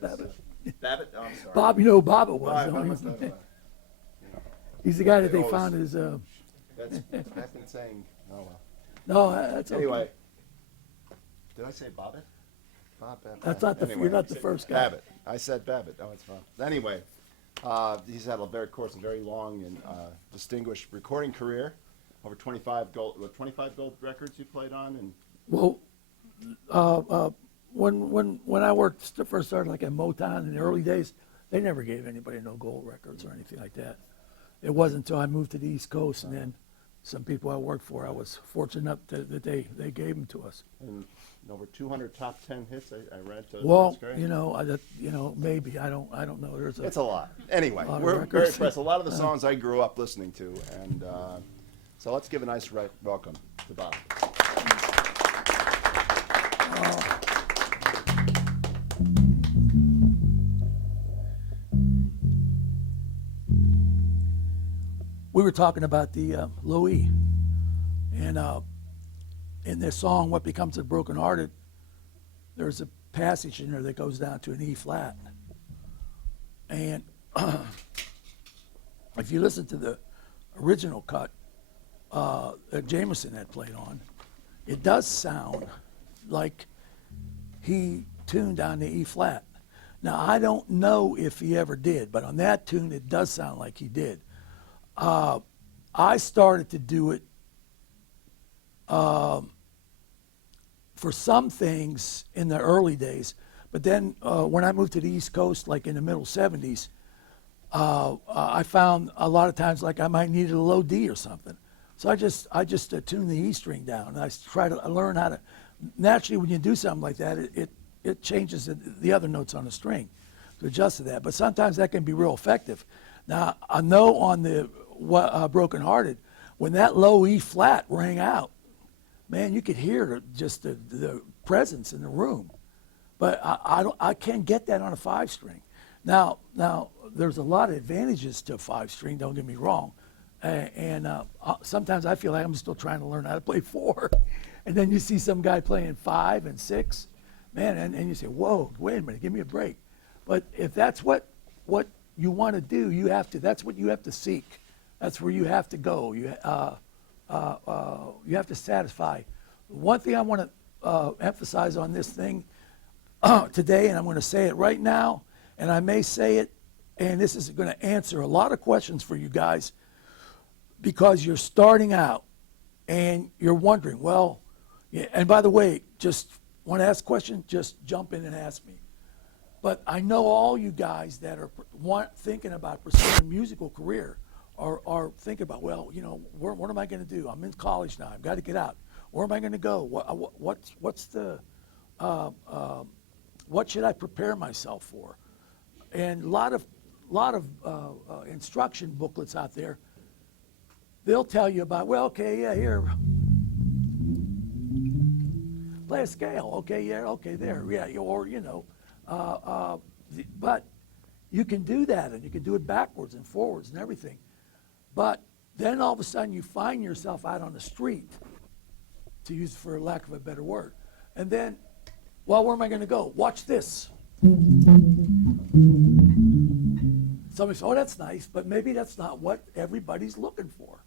Babbitt. Babbitt? Oh, I'm sorry. Bob, you know who Babbitt was, Bob, don't I you? must have, He's the guy that they always- found his, that's, I've been saying, oh well. no, that's okay. Anyway, did I say Babbitt? Bob Babbitt. That's not the, Anyway, you're not the first guy. Babbitt. I said Babbitt. Oh, it's fine. Anyway, he's had a very, of course, a very long and distinguished recording career. Over 25 gold records you played on, and Well, when I worked first started like at Motown in the early days, they never gave anybody no gold records or anything like that. It wasn't until I moved to the East Coast, and then some people I worked for, I was fortunate enough that they gave them to us. and over 200 top 10 hits. I read. Well, That's great. you know, maybe I don't know. There's It's a lot. Anyway, lot of we're records. very impressed. A lot of the songs I grew up listening to, and so let's give a nice welcome to Bob. We were talking about the low E, and in this song, "What Becomes of the Broken Hearted," there's a passage in there that goes down to an E flat, and if you listen to the original cut that Jameson had played on, it does sound like he tuned down the E flat. Now I don't know if he ever did, but on that tune, it does sound like he did. I started to do it for some things in the early days, but then when I moved to the East Coast, like in the middle 70s, I found a lot of times like I might need a low D or something. So I just tune the E string down, and I try to learn how to. Naturally, when you do something like that, it changes the other notes on the string to adjust to that. But sometimes that can be real effective. Now I know on the Broken Hearted, when that low E flat rang out, man, you could hear just the presence in the room. But I can't get that on a 5-string. Now there's a lot of advantages to a 5-string. Don't get me wrong, and sometimes I feel like I'm still trying to learn how to play 4, and then you see some guy playing 5 and 6, man, and you say, whoa, wait a minute, give me a break. But if that's what you want to do, you have to. That's what you have to seek. That's where you have to go. You have to satisfy. One thing I want to emphasize on this thing today, and I'm going to say it right now, and I may say it, and this is going to answer a lot of questions for you guys, because you're starting out and you're wondering, well, yeah, and by the way, just want to ask a question, just jump in and ask me. But I know all you guys that are thinking about pursuing a musical career are thinking about, well, you know, what am I going to do? I'm in college now. I've got to get out. Where am I going to go? What should I prepare myself for? And a lot of instruction booklets out there, they'll tell you about, well, okay, yeah, here, play a scale. Okay, yeah, okay, there, yeah, or, you know, but you can do that, and you can do it backwards and forwards and everything. But then all of a sudden you find yourself out on the street, to use for lack of a better word. And then, well, where am I going to go? Watch this. Somebody says, oh, that's nice, but maybe that's not what everybody's looking for.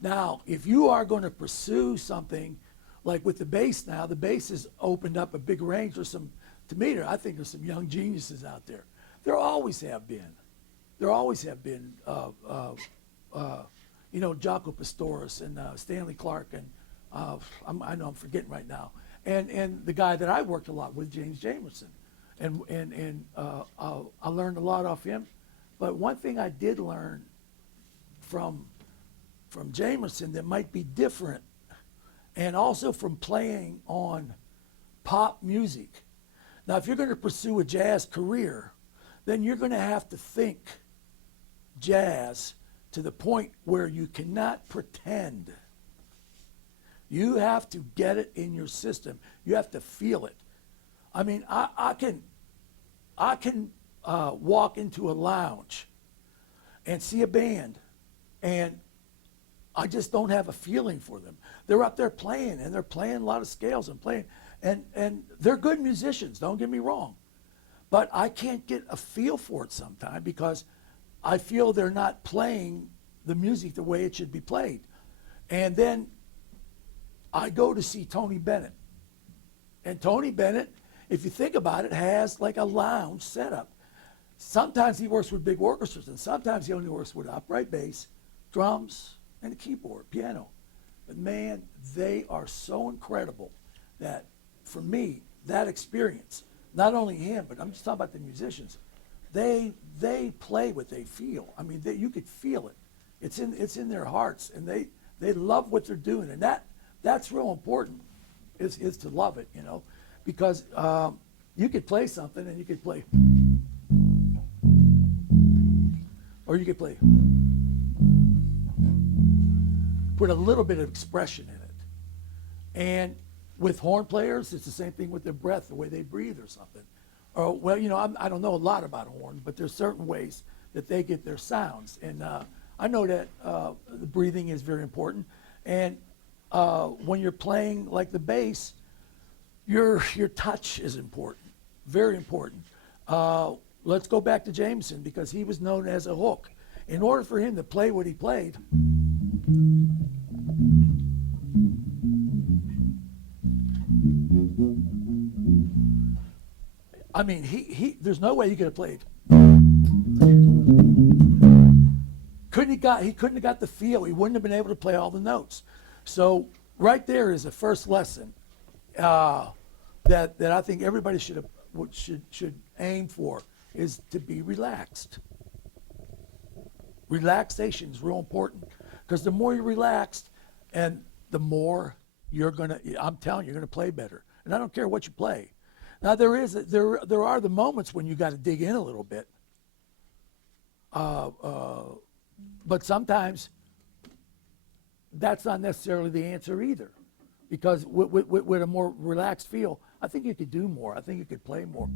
Now, if you are going to pursue something like with the bass now, the bass has opened up a big range. There's some, to me, I think there's some young geniuses out there. There always have been. There always have been, you know, Jaco Pastorius and Stanley Clark, and I know I'm forgetting right now, and the guy that I worked a lot with, James Jamerson, and I learned a lot off him. But one thing I did learn from Jamerson that might be different, and also from playing on pop music. Now, if you're going to pursue a jazz career, then you're going to have to think jazz to the point where you cannot pretend. You have to get it in your system. You have to feel it. I mean, I can walk into a lounge and see a band, and I just don't have a feeling for them. They're up there playing, and they're playing a lot of scales and playing, and they're good musicians, don't get me wrong. but I can't get a feel for it sometimes because I feel they're not playing the music the way it should be played. And then I go to see Tony Bennett. And Tony Bennett, if you think about it, has like a lounge setup. Sometimes he works with big orchestras, and sometimes he only works with upright bass, drums, and a keyboard, piano. But man, they are so incredible that for me, that experience, not only him, but I'm just talking about the musicians, they play what they feel. I mean, you could feel it. It's in their hearts, and they love what they're doing, and that's real important, is to love it, you know, because you could play something and you could play, or you could play, put a little bit of expression in it. And with horn players, it's the same thing with their breath, the way they breathe or something. Or, well, you know, I don't know a lot about a horn, but there's certain ways that they get their sounds. And I know that the breathing is very important. And when you're playing like the bass, your touch is important, very important. Let's go back to Jameson, because he was known as a hook. In order for him to play what he played, I mean, there's no way he could have played. He couldn't have got the feel. He wouldn't have been able to play all the notes. So right there is the first lesson that I think everybody should aim for, is to be relaxed. Relaxation is real important, because the more you're relaxed, and the more I'm telling you, you're gonna play better. And I don't care what you play. Now there are the moments when you got to dig in a little bit, but sometimes that's not necessarily the answer either, because with a more relaxed feel, I think you could do more. I think you could play more.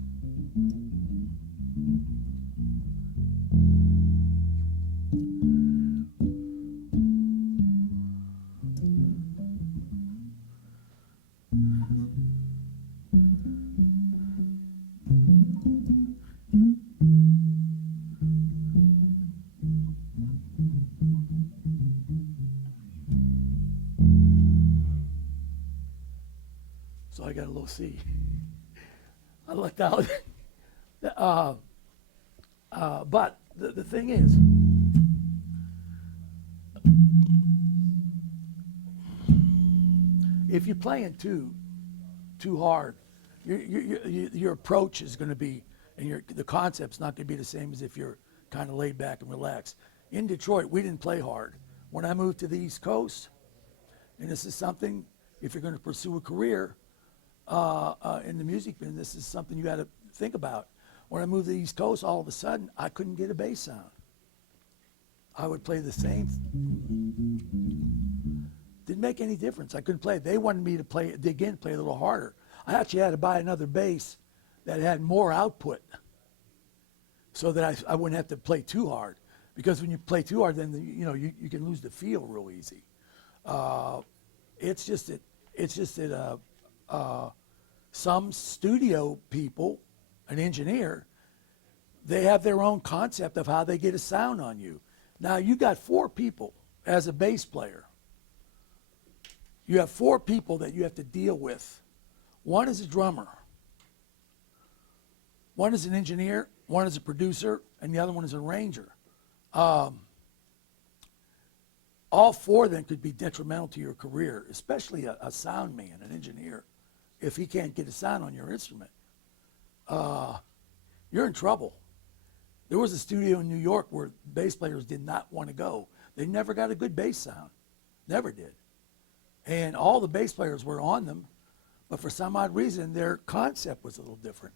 So I got a little C. I lucked out. But the thing is, if you're playing too hard, your approach is going to be, and the concept's not going to be the same as if you're kind of laid back and relaxed. In Detroit, we didn't play hard. When I moved to the East Coast, and this is something, if you're going to pursue a career in the music business, this is something you got to think about. When I moved to the East Coast, all of a sudden, I couldn't get a bass sound. I would play the same. Didn't make any difference. I couldn't play. They wanted me to dig in, play a little harder. I actually had to buy another bass that had more output, so that I wouldn't have to play too hard. Because when you play too hard, then you can lose the feel real easy. It's just that some studio people, an engineer, they have their own concept of how they get a sound on you. Now you got 4 people as a bass player. You have 4 people that you have to deal with. One is a drummer, one is an engineer, one is a producer, and the other one is an arranger. All 4 of them could be detrimental to your career, especially a sound man, an engineer. If he can't get a sound on your instrument, you're in trouble. There was a studio in New York where bass players did not want to go. They never got a good bass sound, never did. And all the bass players were on them, but for some odd reason, their concept was a little different.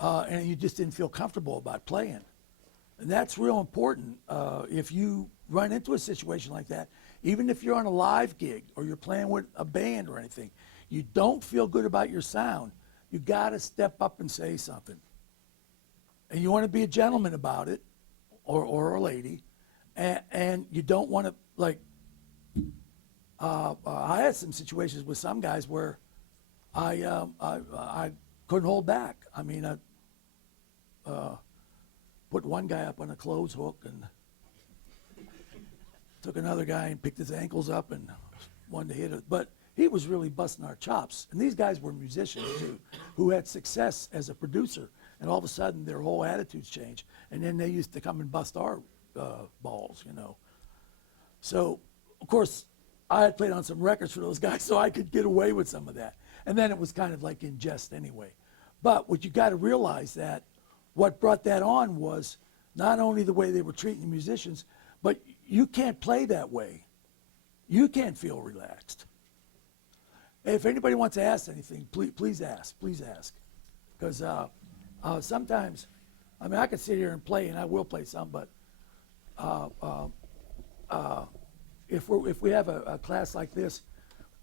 And you just didn't feel comfortable about playing. And that's real important. If you run into a situation like that, even if you're on a live gig or you're playing with a band or anything, you don't feel good about your sound, you got to step up and say something. And you want to be a gentleman about it, or a lady, and you don't want to, like, I had some situations with some guys where I couldn't hold back. I mean, put one guy up on a clothes hook and took another guy and picked his ankles up and wanted to hit it. But he was really busting our chops. And these guys were musicians too, who had success as a producer. And all of a sudden, their whole attitudes changed. And then they used to come and bust our balls, you know. So, of course, I had played on some records for those guys, so I could get away with some of that. And then it was kind of like in jest anyway. But what you got to realize that what brought that on was not only the way they were treating the musicians, but you can't play that way. You can't feel relaxed. If anybody wants to ask anything, please ask. Please ask. Because sometimes, I mean, I can sit here and play, and I will play some, but if we have a class like this,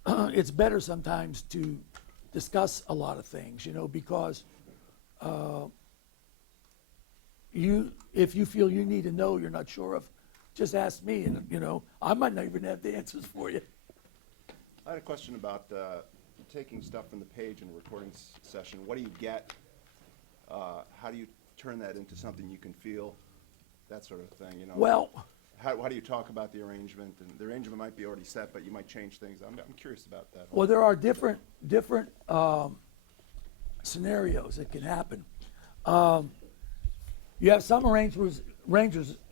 it's better sometimes to discuss a lot of things, you know, because if you feel you need to know you're not sure of, just ask me, and you know, I might not even have the answers for you. I had a question about taking stuff from the page in a recording session. What do you get? How do you turn that into something you can feel? That sort of thing, you know. Well, how do you talk about the arrangement? And the arrangement might be already set, but you might change things. I'm curious about that. well, there are different scenarios that can happen. You have some arrangers,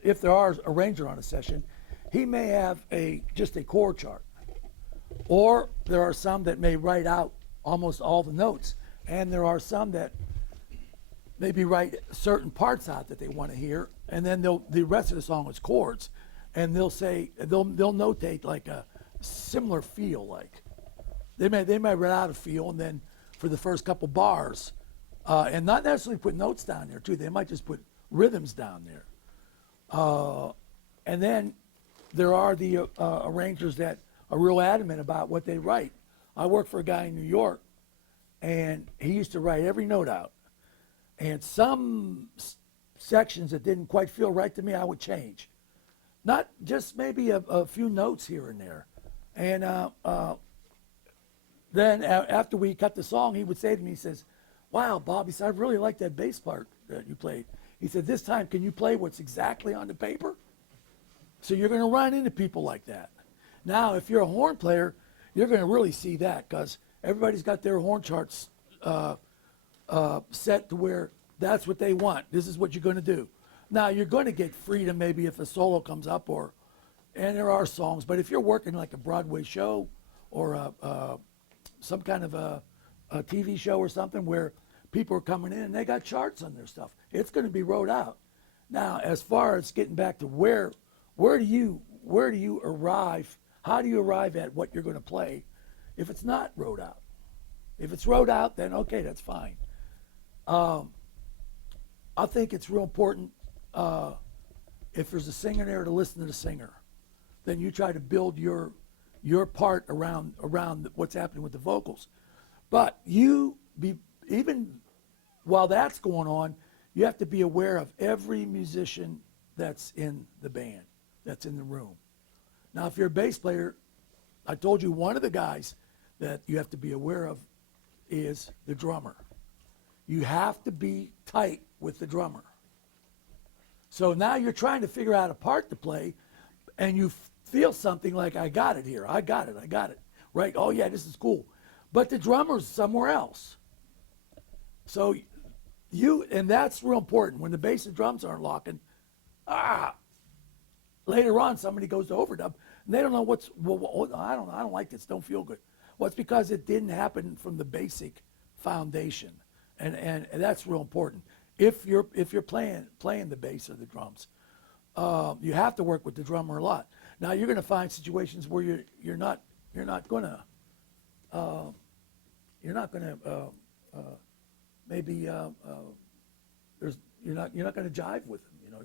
if there are a arranger on a session, he may have just a chord chart. Or there are some that may write out almost all the notes. And there are some that maybe write certain parts out that they want to hear. And then the rest of the song is chords. And they'll notate like a similar feel, like. They may write out a feel, and then for the first couple bars, and not necessarily put notes down there too. They might just put rhythms down there. And then there are the arrangers that are real adamant about what they write. I worked for a guy in New York, and he used to write every note out. And some sections that didn't quite feel right to me, I would change. Not just maybe a few notes here and there. And then after we cut the song, he would say to me, he says, "Wow, Bob," he said, "I really like that bass part that you played." He said, "This time, can you play what's exactly on the paper?" So you're going to run into people like that. Now, if you're a horn player, you're going to really see that, because everybody's got their horn charts set to where that's what they want. This is what you're going to do. Now, you're going to get freedom maybe if a solo comes up, and there are songs, but if you're working like a Broadway show or some kind of a TV show or something where people are coming in and they got charts on their stuff, it's going to be wrote out. Now, as far as getting back to where do you arrive? How do you arrive at what you're going to play if it's not wrote out? If it's wrote out, then okay, that's fine. I think it's real important if there's a singer there, to listen to the singer. Then you try to build your part around what's happening with the vocals. But even while that's going on, you have to be aware of every musician that's in the band, that's in the room. Now, if you're a bass player, I told you one of the guys that you have to be aware of is the drummer. You have to be tight with the drummer. So now you're trying to figure out a part to play, and you feel something like, I got it here, I got it, right? Oh yeah, this is cool. But the drummer's somewhere else. So and that's real important. When the bass and drums aren't locking, later on somebody goes to overdub, and they don't know I don't like this, don't feel good. Well, it's because it didn't happen from the basic foundation. And that's real important. If you're playing the bass or the drums, you have to work with the drummer a lot. Now you're going to find situations where you're not going to jive with them. You know,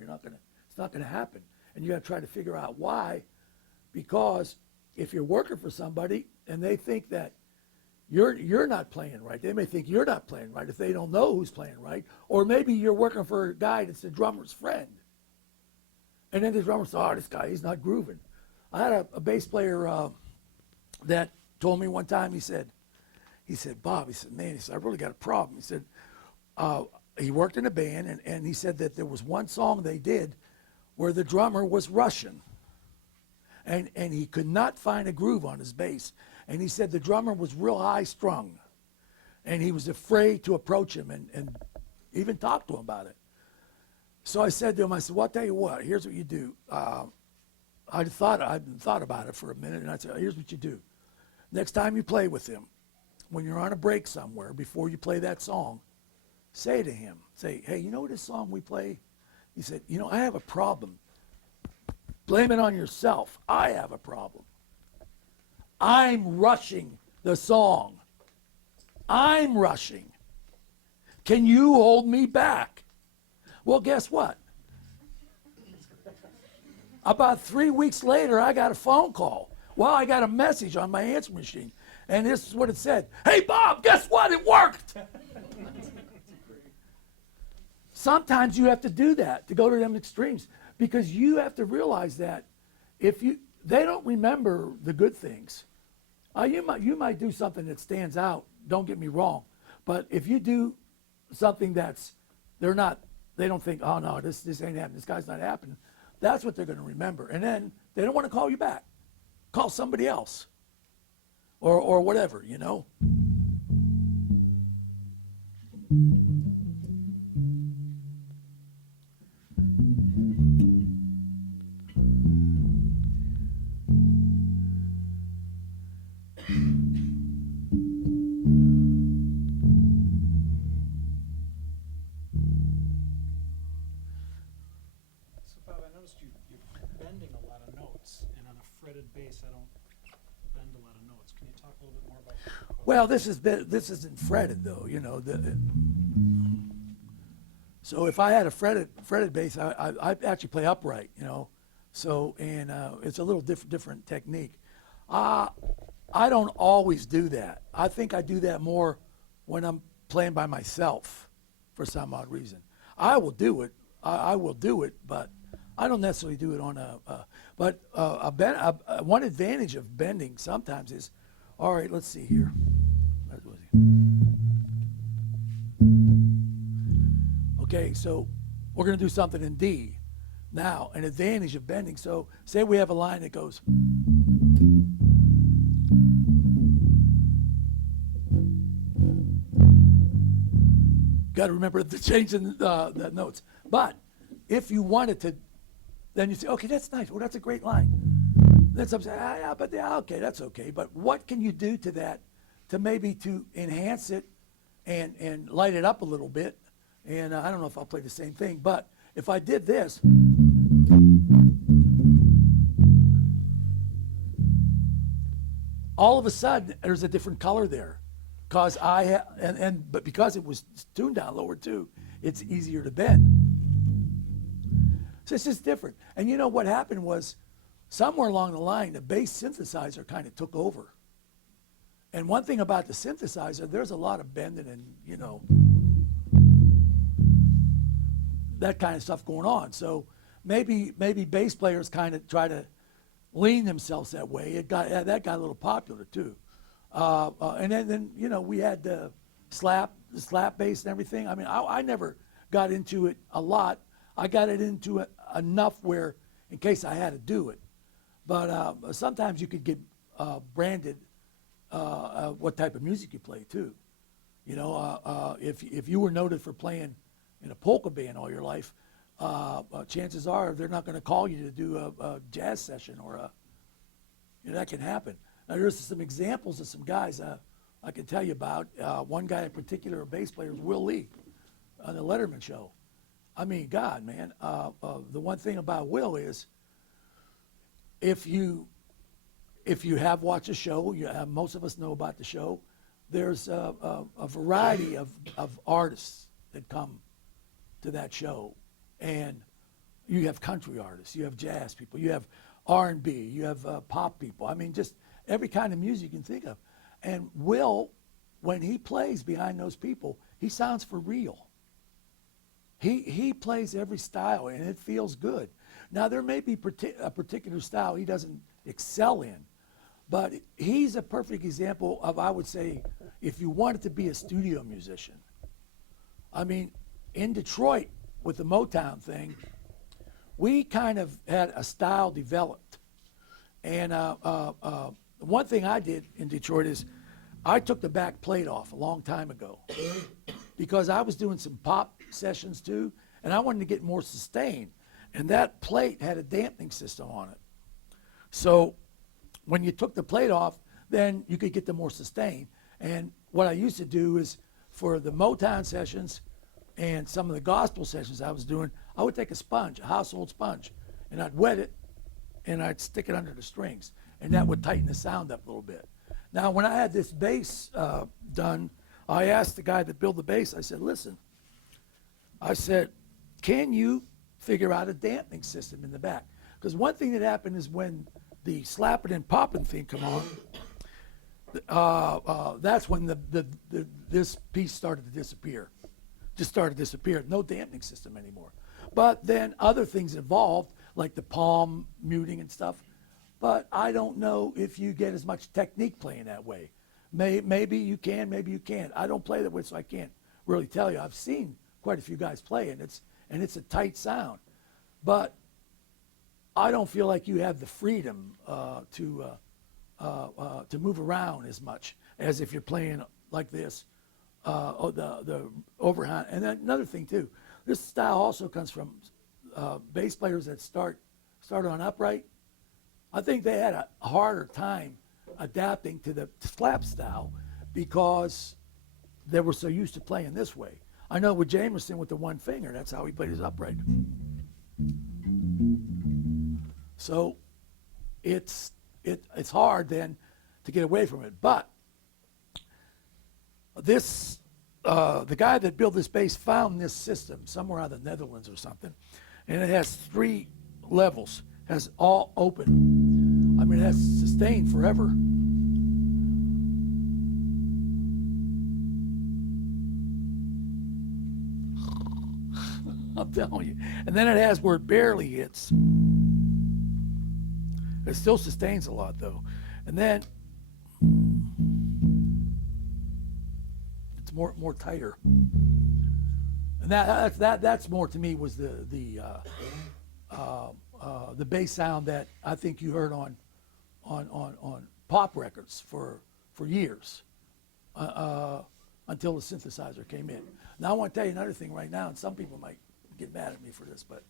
it's not going to happen. And you got to try to figure out why, because if you're working for somebody and they think that you're not playing right, they may think you're not playing right if they don't know who's playing right. Or maybe you're working for a guy that's the drummer's friend, and then the drummer says, "Oh, this guy, he's not grooving." I had a bass player that told me one time. He said, "Bob," he said, "Man," he said, "I really got a problem." He said, he worked in a band, and he said that there was one song they did where the drummer was Russian. And he could not find a groove on his bass. And he said the drummer was real high strung. And he was afraid to approach him and even talk to him about it. So I said to him, I said, well, I'll tell you what, here's what you do. I'd thought about it for a minute, and I said, here's what you do. Next time you play with him, when you're on a break somewhere, before you play that song, say to him, say, hey, you know this song we play? He said, you know, I have a problem. Blame it on yourself. I have a problem. I'm rushing the song. I'm rushing. Can you hold me back? Well, guess what? About 3 weeks later, I got a phone call. Well, I got a message on my answer machine. And this is what it said. Hey, Bob, guess what? It worked. Sometimes you have to do that, to go to them extremes, because you have to realize that they don't remember the good things. You might do something that stands out, don't get me wrong. But if you do something they don't think, oh no, this ain't happening, this guy's not happening, that's what they're going to remember. And then they don't want to call you back. Call somebody else. Or whatever, you know. You're bending a lot of notes, and on a fretted bass, I don't bend a lot of notes. Can you talk a little bit more about that? Well, this isn't fretted though, you know. So if I had a fretted bass, I actually play upright, you know. So and it's a little different technique. I don't always do that. I think I do that more when I'm playing by myself, for some odd reason. I will do it. I will do it, but I don't necessarily do it on one advantage of bending sometimes is, all right, let's see here. Okay, so we're going to do something in D. Now, an advantage of bending. So say we have a line that goes. Got to remember to change the notes. But if you wanted to, then you say, okay, that's nice. Well, that's a great line. Then some say, okay, that's okay. But what can you do to that to maybe to enhance it and light it up a little bit? And I don't know if I'll play the same thing, but if I did this, all of a sudden there's a different color there, because but because it was tuned down lower too, it's easier to bend. So it's just different. And you know what happened was, somewhere along the line, the bass synthesizer kind of took over. And one thing about the synthesizer, there's a lot of bending and, you know, that kind of stuff going on. So maybe bass players kind of try to lean themselves that way. That got a little popular too. And then you know, we had the slap bass and everything. I mean, I never got into it a lot. I got it into it enough where, in case I had to do it. But sometimes you could get branded what type of music you play too. You know, if you were noted for playing in a polka band all your life, chances are they're not going to call you to do a jazz session or you know, that can happen. Now there's some examples of some guys I can tell you about. One guy in particular, a bass player, is Will Lee on the Letterman show. I mean, God, man, the one thing about Will is, if you have watched a show, most of us know about the show, there's a variety of artists that come to that show. And you have country artists, you have jazz people, you have R&B, you have pop people. I mean, just every kind of music you can think of. And Will, when he plays behind those people, he sounds for real. He plays every style, and it feels good. Now, there may be a particular style he doesn't excel in, but he's a perfect example of, I would say, if you wanted to be a studio musician. I mean, in Detroit with the Motown thing, we kind of had a style developed. And one thing I did in Detroit is I took the back plate off a long time ago because I was doing some pop sessions too, and I wanted to get more sustain. And that plate had a dampening system on it. So when you took the plate off, then you could get the more sustain. And what I used to do is for the Motown sessions and some of the gospel sessions I was doing, I would take a sponge, a household sponge, and I'd wet it and I'd stick it under the strings, and that would tighten the sound up a little bit. Now, when I had this bass done, I asked the guy that built the bass, I said, listen, I said, can you figure out a dampening system in the back? Because one thing that happened is when the slapping and popping thing come on, that's when this piece started to disappear. Just started to disappear. No dampening system anymore. But then other things evolved, like the palm muting and stuff. But I don't know if you get as much technique playing that way. Maybe you can, maybe you can't. I don't play that way, so I can't really tell you. I've seen quite a few guys play, and it's a tight sound. But I don't feel like you have the freedom to move around as much as if you're playing like this, the overhand. And then another thing too, this style also comes from bass players that started on upright. I think they had a harder time adapting to the slap style because they were so used to playing this way. I know with Jamerson with the one finger, that's how he played his upright. So it's hard then to get away from it. But this the guy that built this bass found this system somewhere out of the Netherlands or something, and it has 3 levels, has all open. I mean, it has sustain forever. I'm telling you. And then it has where it barely hits. It still sustains a lot though. And then it's more tighter. And that's more to me was the bass sound that I think you heard on pop records for years until the synthesizer came in. Now I want to tell you another thing right now, and some people might get mad at me for this, but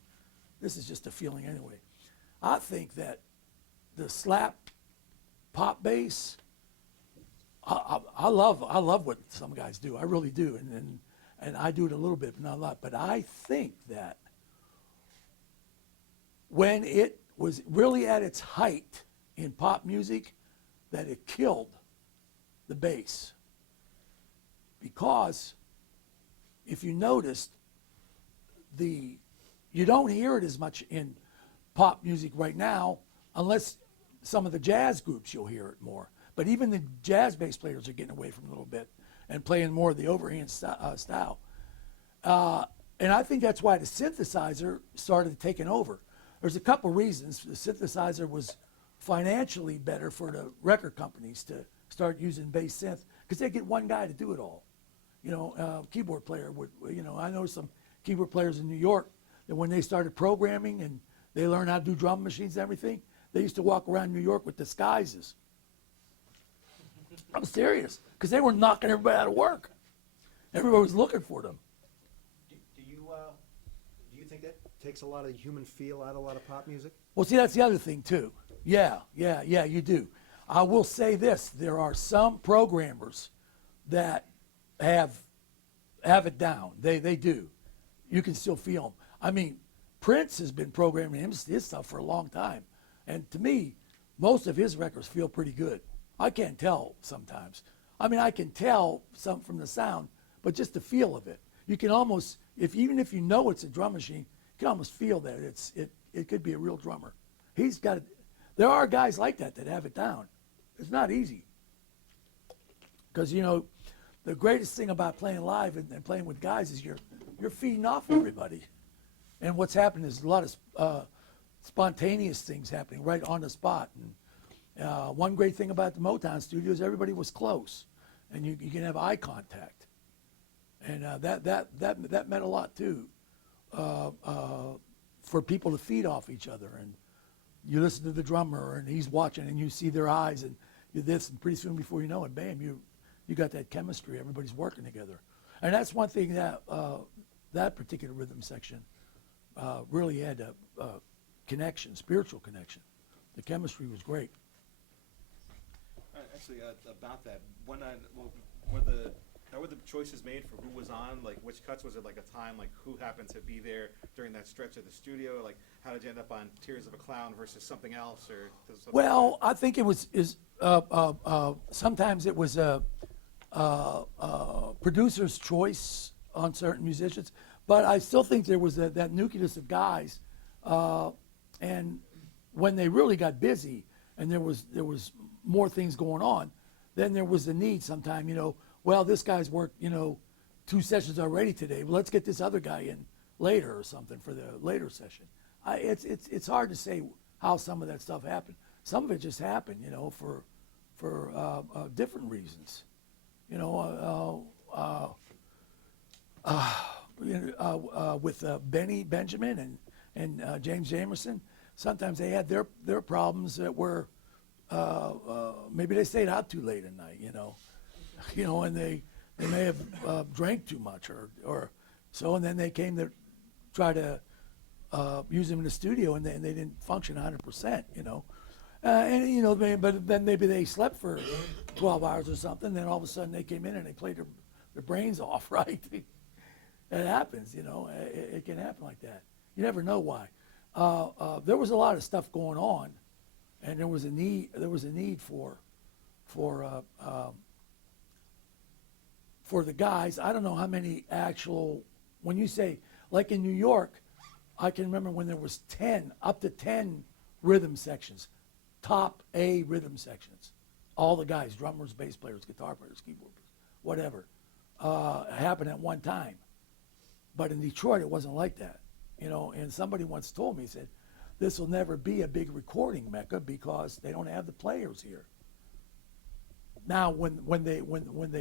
this is just a feeling anyway. I think that the slap pop bass, I love what some guys do. I really do, and I do it a little bit, but not a lot. But I think that when it was really at its height in pop music, that it killed the bass. Because if you noticed, you don't hear it as much in pop music right now, unless some of the jazz groups you'll hear it more. But even the jazz bass players are getting away from it a little bit and playing more of the overhand style. And I think that's why the synthesizer started taking over. There's a couple reasons. The synthesizer was financially better for the record companies to start using bass synth because they get one guy to do it all. You know, keyboard player would, I know some keyboard players in New York that when they started programming and they learned how to do drum machines and everything, they used to walk around New York with disguises. I'm serious, because they were knocking everybody out of work. Everybody was looking for them. Do you think that takes a lot of human feel out of a lot of pop music? Well, see, that's the other thing too. Yeah, you do. I will say this: there are some programmers that have it down. They do. You can still feel them. I mean, Prince has been programming his stuff for a long time, and to me, most of his records feel pretty good. I can't tell sometimes. I mean, I can tell some from the sound, but just the feel of it. You can almost, even if you know it's a drum machine, you can almost feel that it could be a real drummer. He's got it. There are guys like that have it down. It's not easy. Because, the greatest thing about playing live and playing with guys is you're feeding off everybody. And what's happening is a lot of spontaneous things happening right on the spot. And one great thing about the Motown studio is everybody was close, and you can have eye contact. And that meant a lot too, for people to feed off each other. And you listen to the drummer, and he's watching, and you see their eyes, and you this, and pretty soon, before you know it, bam, you got that chemistry. Everybody's working together, and that's one thing that that particular rhythm section really had a connection, spiritual connection. The chemistry was great. Actually, about that, how were the choices made for who was on? Like, which cuts? Was it like a time, like who happened to be there during that stretch of the studio? Like, how did you end up on Tears of a Clown versus something else, or something Well, I think it was sometimes it was a producer's choice on certain musicians, but I still think there was that nucleus of guys, and when they really got busy and there was more things going on, then there was a need sometime, well, this guy's worked, 2 sessions already today. Well, let's get this other guy in later or something for the later session. It's hard to say how some of that stuff happened. Some of it just happened, for different reasons. With Benny Benjamin and James Jamerson, sometimes they had their problems that were maybe they stayed out too late at night, and they may have drank too much or so, and then they came to try to use them in the studio, and they didn't function 100%, but then maybe they slept for 12 hours or something, then all of a sudden they came in and they played their brains off, right? It happens, it can happen like that. You never know why. There was a lot of stuff going on, and there was a need for the guys. I don't know how many actual, when you say, like in New York, I can remember when there was up to 10 rhythm sections, top A rhythm sections. All the guys, drummers, bass players, guitar players, keyboard players, whatever, happened at one time. But in Detroit, it wasn't like that, and somebody once told me, he said, this will never be a big recording mecca because they don't have the players here. Now, when they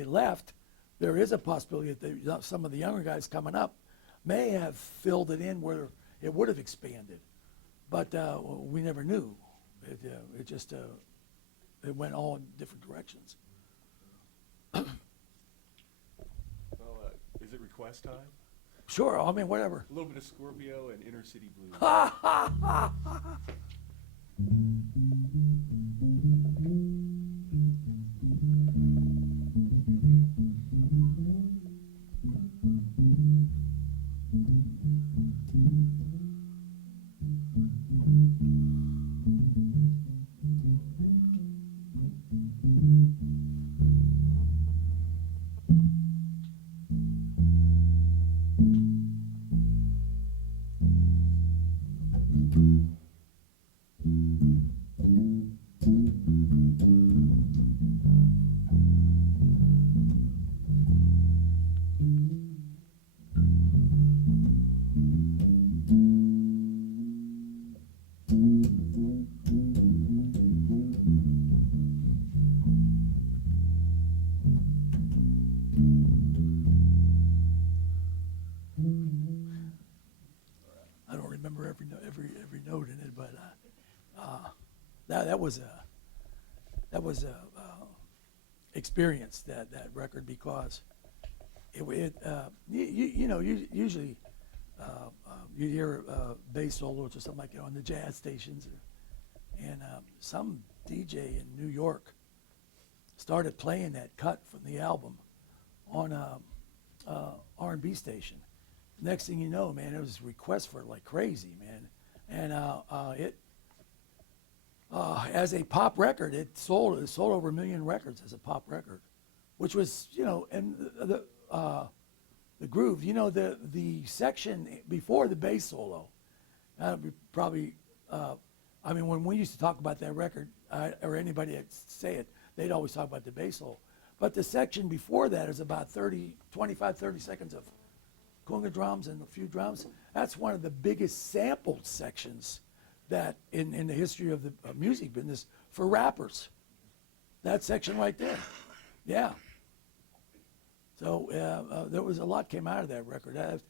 left, there is a possibility that some of the younger guys coming up may have filled it in where it would have expanded, but we never knew. It just it went all in different directions. Well, is it request time? Sure, I mean, whatever. A little bit of Scorpio and Inner City Blues. I don't remember every note in it, but that was a experience, that record, because usually you hear bass solos or something like that on the jazz stations, and some DJ in New York started playing that cut from the album on a R&B station. Next thing you know, man, it was requests for it like crazy, man. And it, as a pop record, it sold over 1 million records as a pop record, which was, and the groove, the section before the bass solo, probably, I mean, when we used to talk about that record, or anybody that say it, they'd always talk about the bass solo. But the section before that is about 25, 30 seconds of conga drums and a few drums. That's one of the biggest sampled sections that in the history of the music business for rappers. That section right there. Yeah. So there was a lot came out of that record.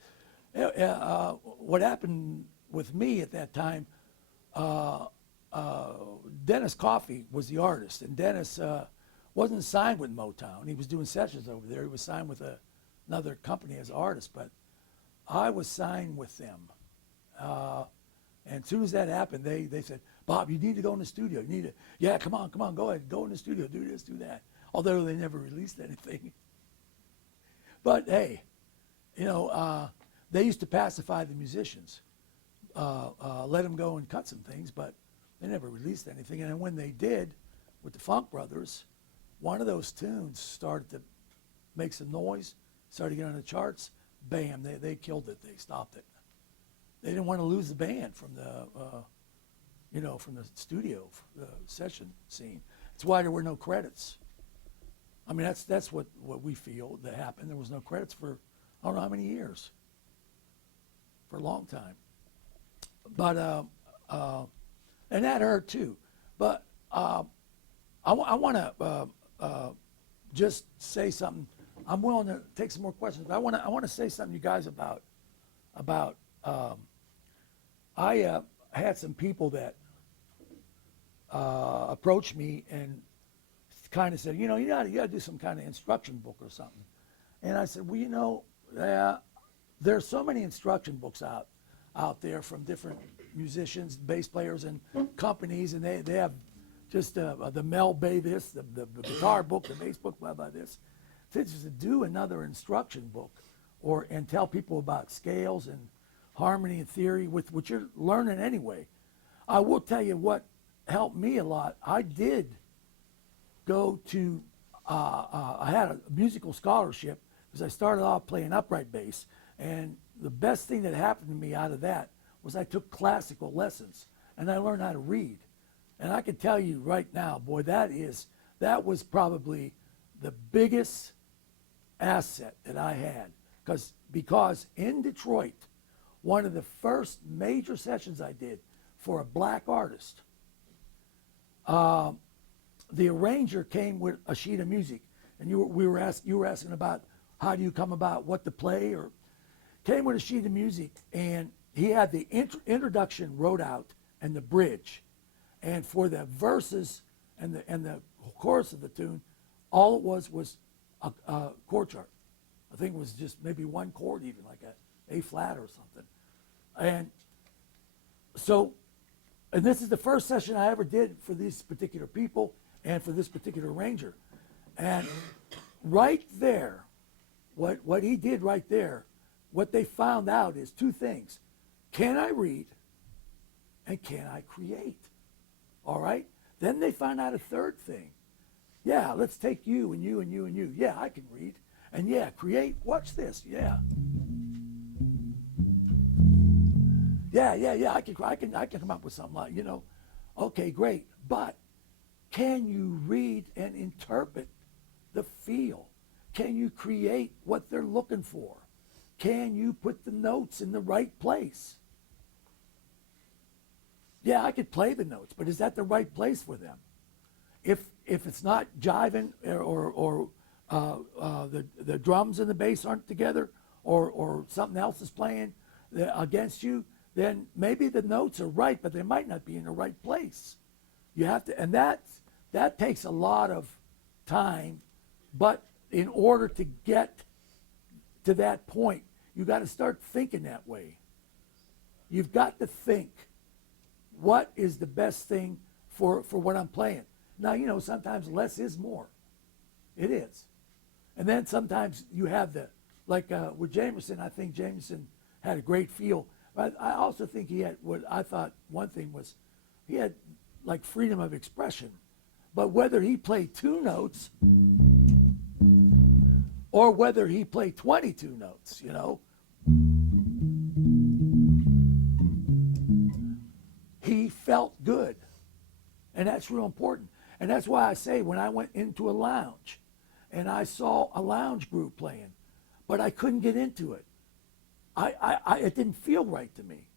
What happened with me at that time, Dennis Coffey was the artist, and Dennis wasn't signed with Motown. He was doing sessions over there. He was signed with another company as an artist, but I was signed with them. And as soon as that happened, they said, Bob, you need to go in the studio. You need to, yeah, come on, go ahead, go in the studio, do this, do that. Although they never released anything. But hey, you know, they used to pacify the musicians, let them go and cut some things, but they never released anything. And then when they did, with the Funk Brothers, one of those tunes started to make some noise, started to get on the charts. Bam, they killed it. They stopped it. They didn't want to lose the band from the, you know, from the studio, the session scene. That's why there were no credits. I mean, that's what we feel that happened. There was no credits for I don't know how many years. For a long time. But and that hurt too. But I want to just say something. I'm willing to take some more questions, but I want to say something to you guys about I had some people that approached me and kind of said, you know, you got to do some kind of instruction book or something. And I said, well, you know, there's so many instruction books out there from different musicians, bass players, and companies, and they have just the Mel Bay this, the guitar book, the bass book, blah blah this. Just to do another instruction book, and tell people about scales and harmony and theory, with what you're learning anyway. I will tell you what helped me a lot. I did go to, I had a musical scholarship because I started off playing upright bass, and the best thing that happened to me out of that was I took classical lessons and I learned how to read. And I can tell you right now, boy, that was probably the biggest asset that I had, because in Detroit, one of the first major sessions I did for a black artist, the arranger came with a sheet of music, and you were asking about how do you come about what to play, or came with a sheet of music, and he had the introduction wrote out and the bridge, and for the verses and the chorus of the tune, all it was a chord chart. I think it was just maybe one chord, even like a flat or something. And so, and this is the first session I ever did for these particular people and for this particular arranger. And right there, what he did right there, what they found out is two things. Can I read? And can I create? All right? Then they found out a third thing. Yeah, let's take you and you and you and you. Yeah, I can read. And yeah, create. Watch this. Yeah. Yeah. I can come up with something like, you know. Okay, great. But can you read and interpret the feel? Can you create what they're looking for? Can you put the notes in the right place? Yeah, I could play the notes, but is that the right place for them? If it's not jiving, or the drums and the bass aren't together, or something else is playing against you, then maybe the notes are right, but they might not be in the right place. You have to, and that takes a lot of time, but in order to get to that point, you got to start thinking that way. You've got to think, what is the best thing for what I'm playing? Now, you know, sometimes less is more. It is. And then sometimes you have like with Jamerson, I think Jamerson had a great feel. But I also think he had, what I thought one thing was, he had like freedom of expression. But whether he played 2 notes or whether he played 22 notes, you know, he felt good. And that's real important. And that's why I say when I went into a lounge and I saw a lounge group playing, but I couldn't get into it. It didn't feel right to me.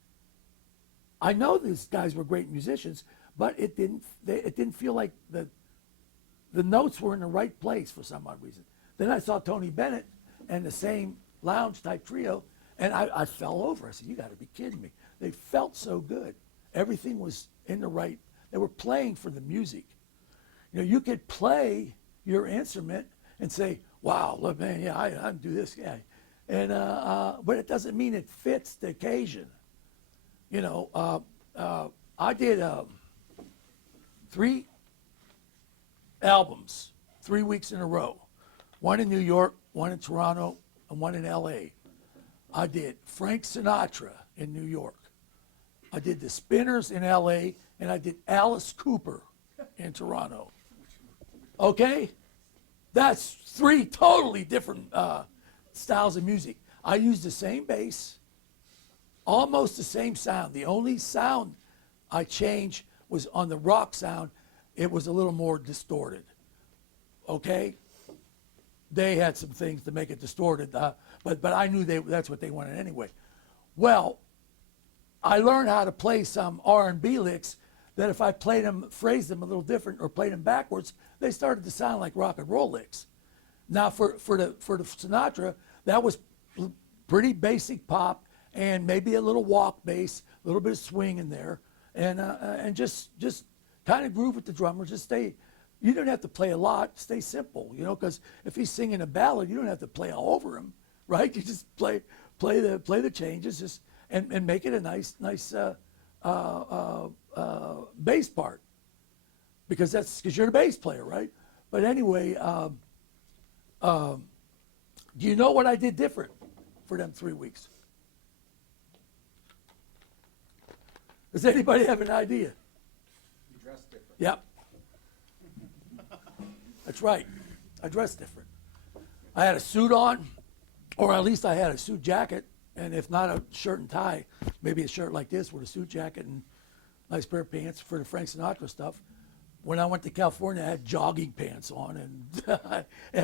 I know these guys were great musicians, but it didn't feel like the notes were in the right place for some odd reason. Then I saw Tony Bennett, and the same lounge type trio, and I fell over. I said, you got to be kidding me. They felt so good. Everything was in the right. They were playing for the music. You know, you could play your instrument and say, wow, look, man, yeah, I do this guy. And, but it doesn't mean it fits the occasion. You know, I did 3 albums, 3 weeks in a row. One in New York, one in Toronto, and one in LA. I did Frank Sinatra in New York. I did the Spinners in LA, and I did Alice Cooper in Toronto. Okay? That's 3 totally different styles of music. I used the same bass, almost the same sound. The only sound I changed was on the rock sound. It was a little more distorted. Okay? They had some things to make it distorted, but I knew that's what they wanted anyway. Well, I learned how to play some R&B licks that if I played them, phrased them a little different, or played them backwards, they started to sound like rock and roll licks. Now for the Sinatra, that was pretty basic pop and maybe a little walk bass, a little bit of swing in there, and just kind of groove with the drummer. Just stay. You don't have to play a lot. Stay simple, you know, because if he's singing a ballad, you don't have to play all over him, right? You just play the changes, just and make it a nice bass part, because you're the bass player, right? But anyway, do you know what I did different for them 3 weeks? Does anybody have an idea? You dress different. Yep. That's right. I dressed different. I had a suit on, or at least I had a suit jacket, and if not a shirt and tie, maybe a shirt like this with a suit jacket and nice pair of pants for the Frank Sinatra stuff. When I went to California, I had jogging pants on and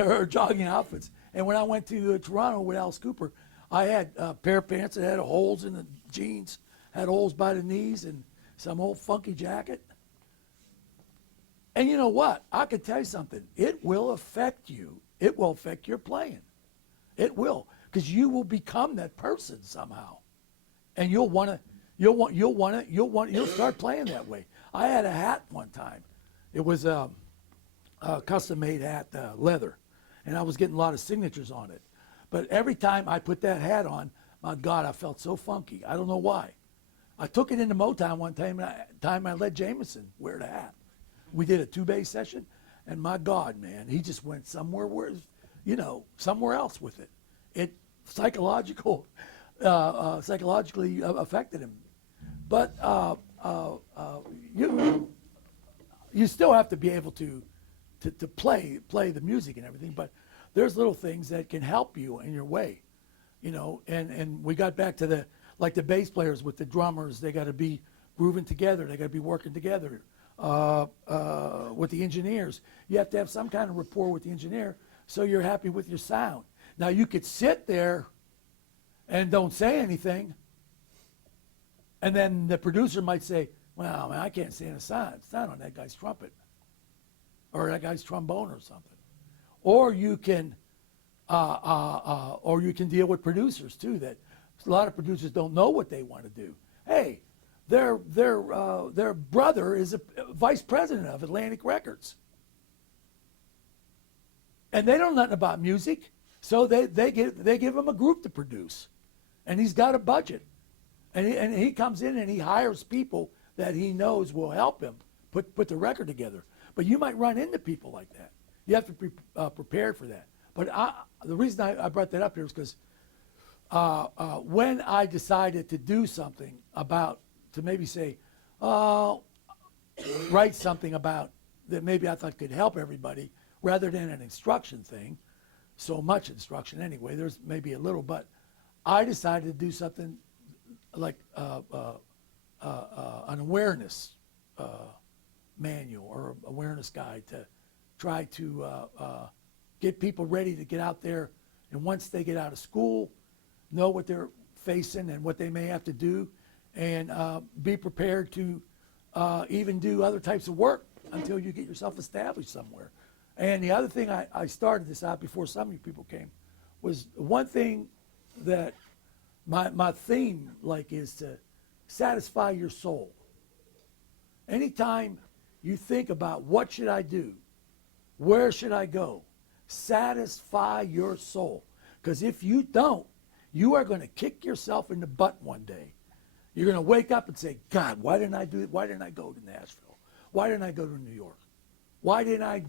or jogging outfits. And when I went to Toronto with Alice Cooper, I had a pair of pants that had holes in the jeans, had holes by the knees, and some old funky jacket. And you know what? I can tell you something. It will affect you. It will affect your playing. It will, because you will become that person somehow, and you'll start playing that way. I had a hat one time. It was a custom-made hat, leather, and I was getting a lot of signatures on it. But every time I put that hat on, my God, I felt so funky. I don't know why. I took it into Motown one time, and I let Jameson wear the hat. We did a 2-bass session, and my God, man, he just went somewhere somewhere else with it. It psychologically affected him. But you still have to be able to play the music and everything. But there's little things that can help you in your way, you know. And we got back to the bass players with the drummers. They got to be grooving together. They got to be working together. With the engineers, you have to have some kind of rapport with the engineer so you're happy with your sound. Now you could sit there and don't say anything, and then the producer might say, well, man, I can't stand the sound on that guy's trumpet or that guy's trombone or something. Or you can deal with producers too, that a lot of producers don't know what they want to do. Hey, their brother is a vice president of Atlantic Records, and they don't know nothing about music, so they give him a group to produce, and he's got a budget, and he comes in and he hires people that he knows will help him put the record together. But you might run into people like that. You have to be prepared for that. But the reason I brought that up here is because when I decided to do something to maybe say, write something about that maybe I thought could help everybody rather than an instruction thing, so much instruction anyway, there's maybe a little, but I decided to do something like an awareness manual or awareness guide to try to get people ready to get out there, and once they get out of school, know what they're facing and what they may have to do, and be prepared to even do other types of work until you get yourself established somewhere. And the other thing, I started this out before some of you people came, was one thing that my theme like is to satisfy your soul. Anytime you think about what should I do, where should I go, satisfy your soul. Because if you don't, you are going to kick yourself in the butt one day. You're going to wake up and say, God, why didn't I do it? Why didn't I go to Nashville? Why didn't I go to New York? Why didn't I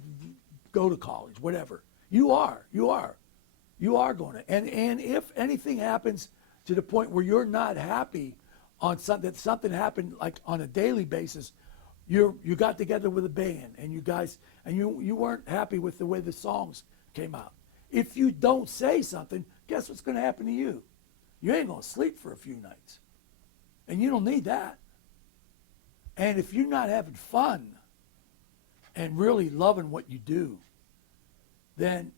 go to college? Whatever. You are going to. And if anything happens to the point where you're not happy on something happened like on a daily basis, you got together with a band and you weren't happy with the way the songs came out. If you don't say something, guess what's going to happen to you? You ain't going to sleep for a few nights. And you don't need that. And if you're not having fun and really loving what you do, then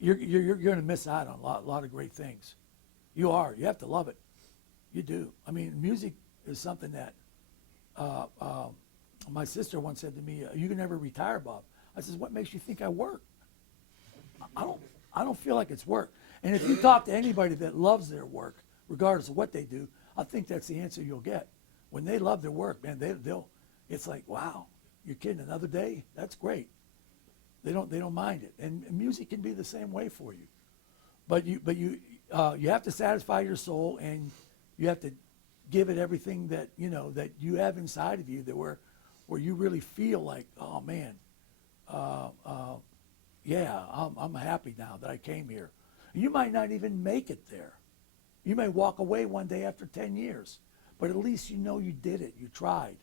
you're going to miss out on a lot of great things. You are. You have to love it. You do. I mean, music is something that my sister once said to me, "You can never retire, Bob." I says, "What makes you think I work? I don't feel like it's work." And if you talk to anybody that loves their work, regardless of what they do, I think that's the answer you'll get. When they love their work, man, they'll. It's like, wow, you're kidding? Another day? That's great. They don't mind it, and music can be the same way for you. But you have to satisfy your soul, and you have to give it everything that you have inside of you, that where you really feel like, oh man, yeah, I'm happy now that I came here. You might not even make it there. You may walk away one day after 10 years, but at least you know you did it. You tried,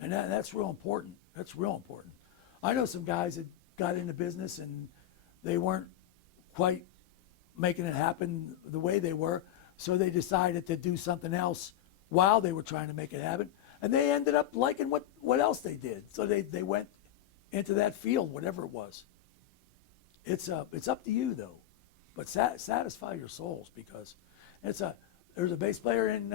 and that's real important. That's real important. I know some guys that got into business and they weren't quite making it happen the way they were, so they decided to do something else while they were trying to make it happen, and they ended up liking what else they did. So they went into that field, whatever it was. It's up to you though, but satisfy your souls, because there's a bass player in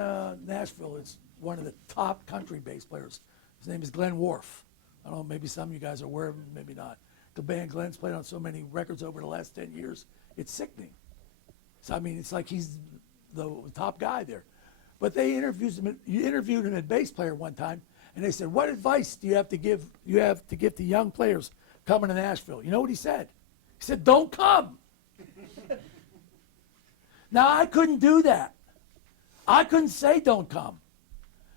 Nashville. It's one of the top country bass players. His name is Glenn Worf. I don't know, maybe some of you guys are aware of him, maybe not. The band Glenn's played on so many records over the last 10 years, it's sickening. So I mean, it's like he's the top guy there. But they interviewed him at bass player one time, and they said, "What advice do you have to give to young players coming to Nashville?" You know what he said? He said, "Don't come." Now I couldn't do that. I couldn't say don't come,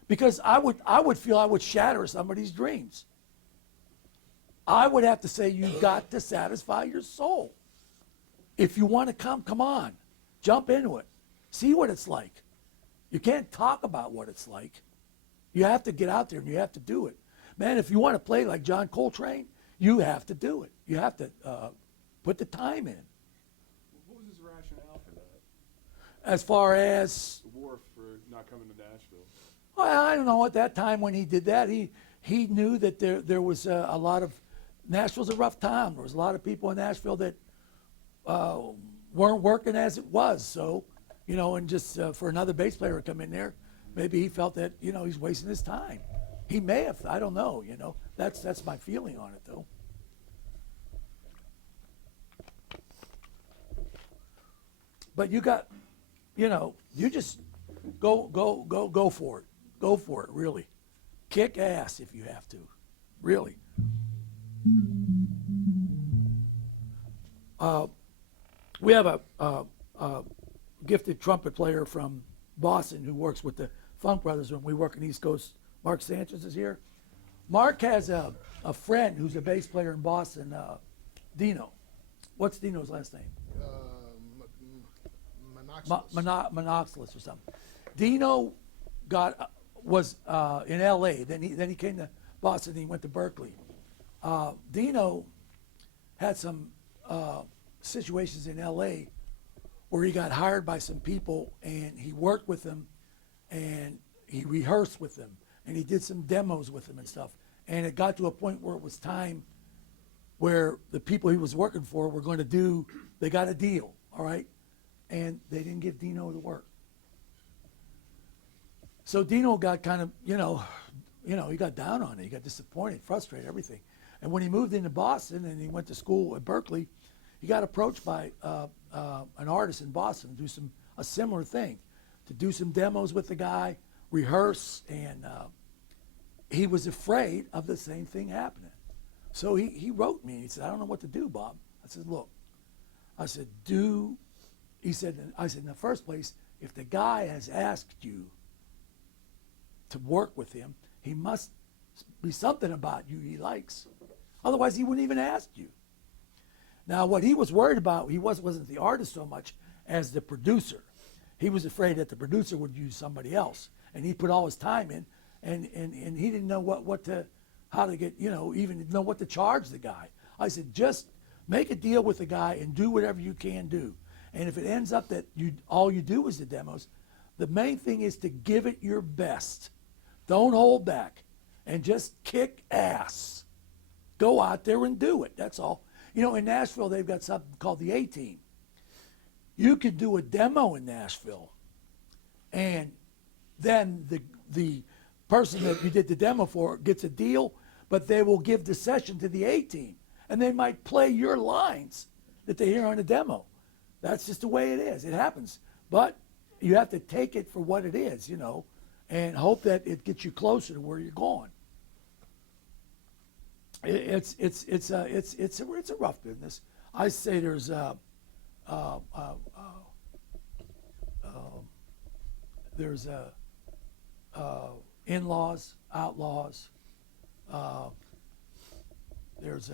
because I would feel I would shatter somebody's dreams. I would have to say, you got to satisfy your soul. If you want to come on, jump into it. See what it's like. You can't talk about what it's like. You have to get out there and you have to do it. Man, if you want to play like John Coltrane, you have to do it. You have to put the time in. What was his rationale for that? As far as, Wharf for not coming to Nashville? well, I don't know, at that time when he did that, he knew that there was a lot of, Nashville's a rough town. There was a lot of people in Nashville that weren't working as it was. So, and just for another bass player to come in there, maybe he felt that, he's wasting his time. He may have, I don't know, That's my feeling on it, though. But you got, you just go for it. Go for it, really. Kick ass if you have to, really. We have a gifted trumpet player from Boston who works with the Funk Brothers when we work in the East Coast. Mark Sanchez is here. Mark has a friend who's a bass player in Boston, Dino. Thats Dino's last name? Monoxylus or something. Dino was in L.A. Then he came to Boston. And he went to Berkeley. Dino had some situations in L.A. where he got hired by some people, and he worked with them, and he rehearsed with them, and he did some demos with them and stuff. And it got to a point where it was time where the people he was working for were going to they got a deal, all right? And they didn't give Dino the work. So Dino got kind of, he got down on it. He got disappointed, frustrated, everything. And when he moved into Boston and he went to school at Berkeley, he got approached by an artist in Boston to do a similar thing, to do some demos with the guy, rehearse, and he was afraid of the same thing happening. So he wrote me and he said, I don't know what to do, Bob. I said, look, I said, I said, in the first place, if the guy has asked you to work with him, he must be something about you he likes. Otherwise, he wouldn't even ask you. Now, what he was worried about, he wasn't the artist so much as the producer. He was afraid that the producer would use somebody else, and he put all his time in, and he didn't know how to get, even know what to charge the guy. I said, just make a deal with the guy and do whatever you can do. And if it ends up that all you do is the demos, the main thing is to give it your best. Don't hold back, and just kick ass. Go out there and do it. That's all. In Nashville, they've got something called the A-Team. You could do a demo in Nashville, and then the person that you did the demo for gets a deal, but they will give the session to the A-Team, and they might play your lines that they hear on the demo. That's just the way it is. It happens. But you have to take it for what it is, and hope that it gets you closer to where you're going. It's a rough business. I say there's in-laws, outlaws. There's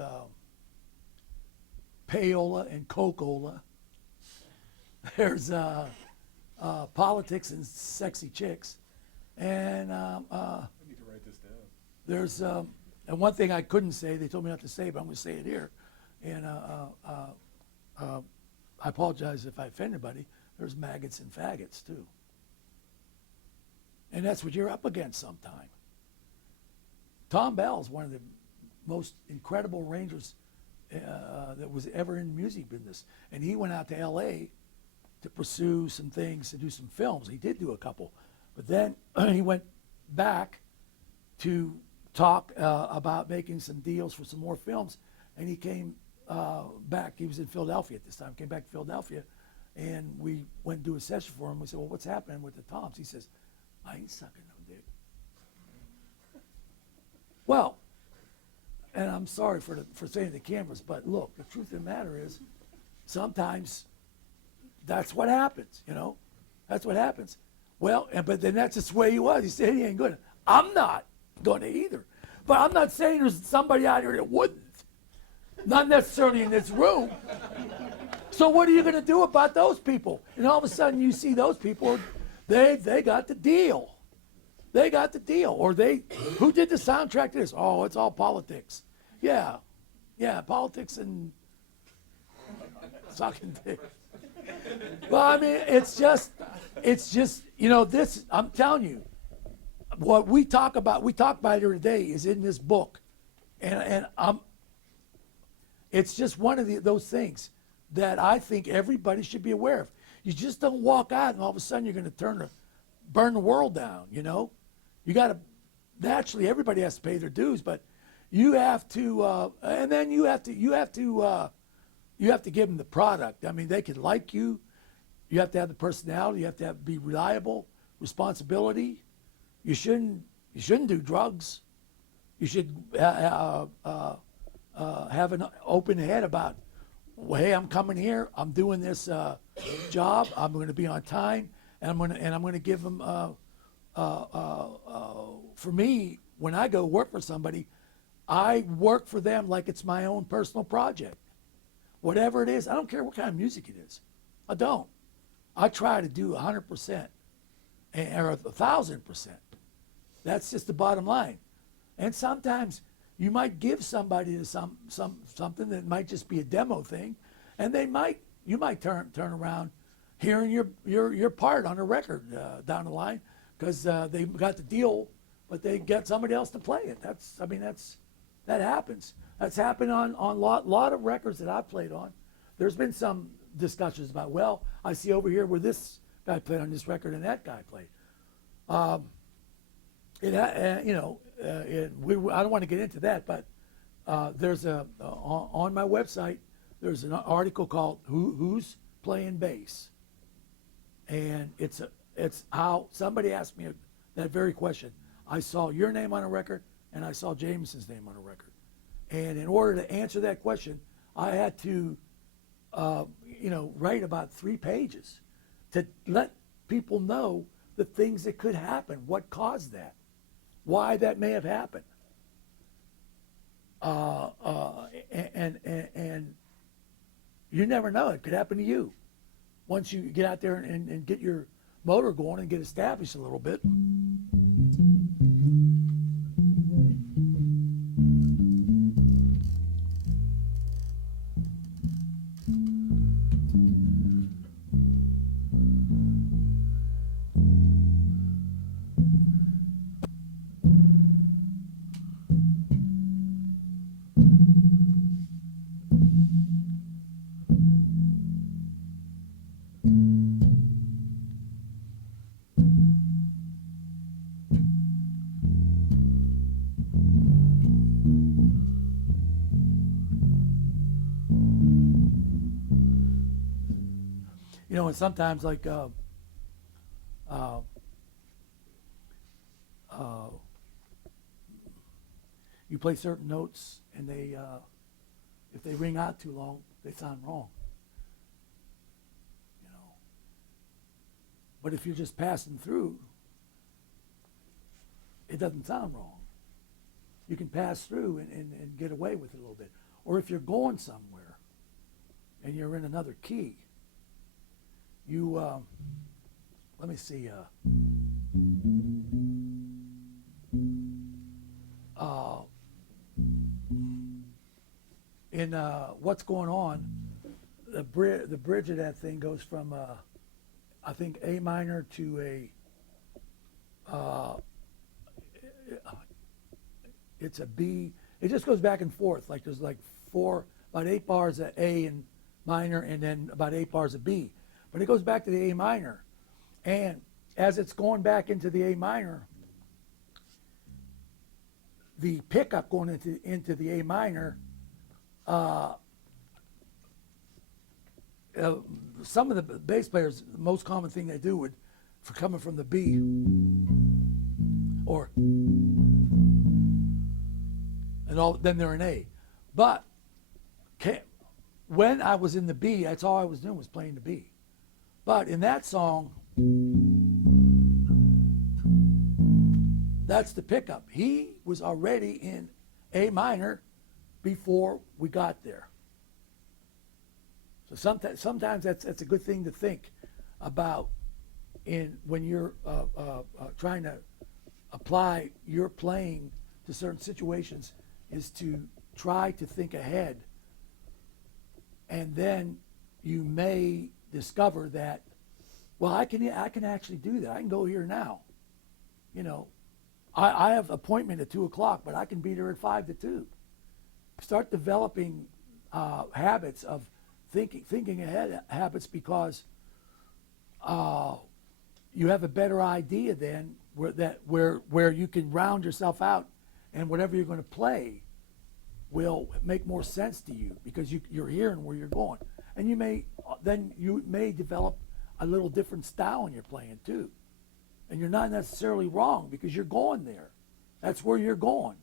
payola and cocola. There's politics and sexy chicks, and I need to write this down. there's and one thing I couldn't say, they told me not to say, but I'm going to say it here, and I apologize if I offend anybody. There's maggots and faggots too, and that's what you're up against sometime. Tom Bell's one of the most incredible arrangers that was ever in the music business, and he went out to L.A. to pursue some things, to do some films. He did do a couple, but then he went back to talk about making some deals for some more films, and he came back. He was in Philadelphia at this time, came back to Philadelphia, and we went and do a session for him. We said, well, what's happening with the Toms? He says, I ain't sucking no dick. Well, and I'm sorry for saying the cameras, but look, the truth of the matter is, sometimes that's what happens, That's what happens. Well, but then that's just the way he was. He said he ain't gonna. I'm not gonna either. But I'm not saying there's somebody out here that wouldn't. Not necessarily in this room. So what are you gonna do about those people? And all of a sudden you see those people, they got the deal. They got the deal. Or who did the soundtrack to this? Oh, it's all politics. Yeah, politics and sucking dick. Well, I mean, it's just, this, I'm telling you, what we talk about here today is in this book. And it's just one of those things that I think everybody should be aware of. You just don't walk out and all of a sudden you're going to burn the world down, You got to, naturally, everybody has to pay their dues, but you have to, and then you have to give them the product. I mean, they can like you. You have to have the personality. You have to be reliable, responsibility. You shouldn't do drugs. You should have an open head about, well, hey, I'm coming here. I'm doing this job. I'm going to be on time, and I'm going to give them. For me, when I go work for somebody, I work for them like it's my own personal project. Whatever it is, I don't care what kind of music it is. I don't. I try to do 100% or 1,000%. That's just the bottom line. And sometimes you might give somebody something that might just be a demo thing, and you might turn around hearing your part on a record down the line because they got the deal, but they get somebody else to play it. That happens. That's happened on a lot of records that I've played on. There's been some discussions about, well, I see over here where this guy played on this record and that guy played. I don't want to get into that, but there's on my website, there's an article called Who's Playing Bass? And it's how somebody asked me that very question. I saw your name on a record and I saw Jameson's name on a record. And in order to answer that question, I had to, write about 3 pages to let people know the things that could happen, what caused that, why that may have happened. And you never know, it could happen to you. Once you get out there and get your motor going and get established a little bit. And sometimes like you play certain notes and they if they ring out too long, they sound wrong. But if you're just passing through, it doesn't sound wrong. You can pass through and get away with it a little bit. Or if you're going somewhere and you're in another key, you, let me see, in What's Going On, the bridge of that thing goes from, I think, A minor to it's a B. It just goes back and forth. Like there's like about 8 bars of A and minor, and then about 8 bars of B. But it goes back to the A minor. And as it's going back into the A minor, the pickup going into the A minor, some of the bass players, the most common thing they do would, for coming from the B, or, then they're in A. But when I was in the B, that's all I was doing was playing the B. But in that song, that's the pickup. He was already in A minor before we got there. So sometimes that's a good thing to think about when you're trying to apply your playing to certain situations, is to try to think ahead, and then you may discover that, well, I can actually do that. I can go here now. I have an appointment at 2:00, but I can be there at 5 to 2. Start developing habits of thinking ahead habits, because you have a better idea then where you can round yourself out, and whatever you're going to play will make more sense to you because you're hearing where you're going. And you may develop a little different style in your playing too. And you're not necessarily wrong because you're going there. That's where you're going.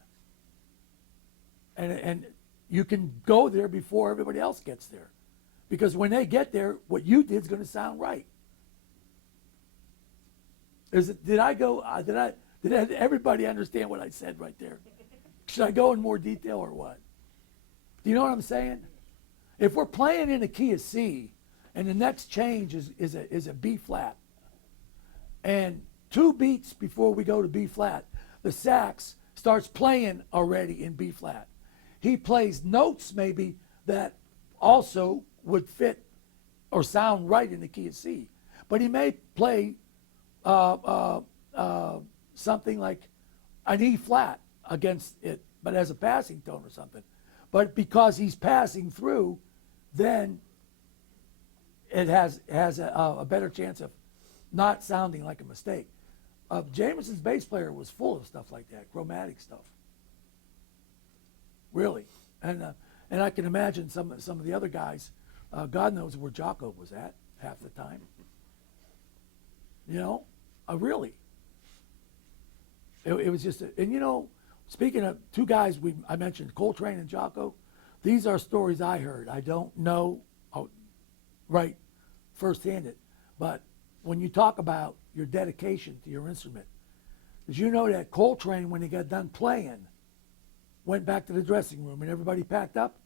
And you can go there before everybody else gets there. Because when they get there, what you did is going to sound right. Did everybody understand what I said right there? Should I go in more detail or what? Do you know what I'm saying? If we're playing in a key of C, and the next change is a B flat, and 2 beats before we go to B flat, the sax starts playing already in B flat. He plays notes maybe that also would fit or sound right in the key of C, but he may play something like an E flat against it, but as a passing tone or something. But because he's passing through, then it has a better chance of not sounding like a mistake. Jameson's bass player was full of stuff like that, chromatic stuff. Really. And And I can imagine some of the other guys, God knows where Jocko was at half the time. You know, really. It was just, and you know, speaking of two guys I mentioned, Coltrane and Jocko, these are stories I heard. I don't know right firsthand it, but when you talk about your dedication to your instrument, did you know that Coltrane, when he got done playing, went back to the dressing room and everybody packed up?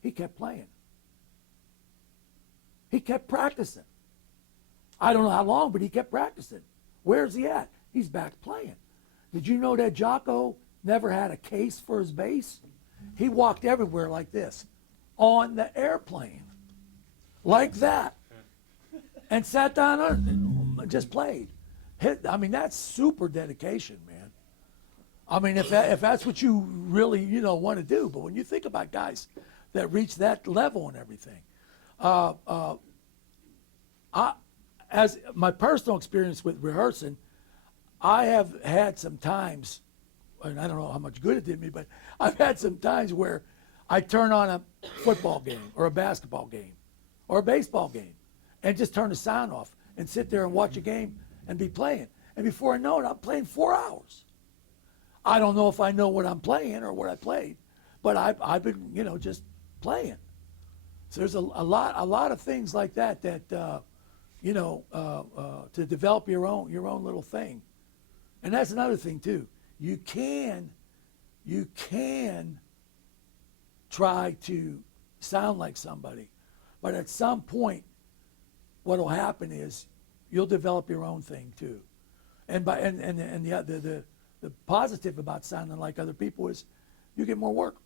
He kept playing. He kept practicing. I don't know how long, but he kept practicing. Where's he at? He's back playing. Did you know that Jocko never had a case for his bass? He walked everywhere like this, on the airplane, like that, and sat down and just played. I mean, that's super dedication, man. I mean, if that's what you really, you know, want to do. But when you think about guys that reach that level and everything, as my personal experience with rehearsing, I have had some times, and I don't know how much good it did me, but I've had some times where I turn on a football game or a basketball game or a baseball game and just turn the sound off and sit there and watch a game and be playing. And before I know it, I'm playing 4 hours. I don't know if I know what I'm playing or what I played, but I've been, you know, just playing. So there's a lot of things like that you know, to develop your own little thing. And that's another thing too. You can try to sound like somebody, but at some point, what will happen is you'll develop your own thing too. And the positive about sounding like other people is you get more work.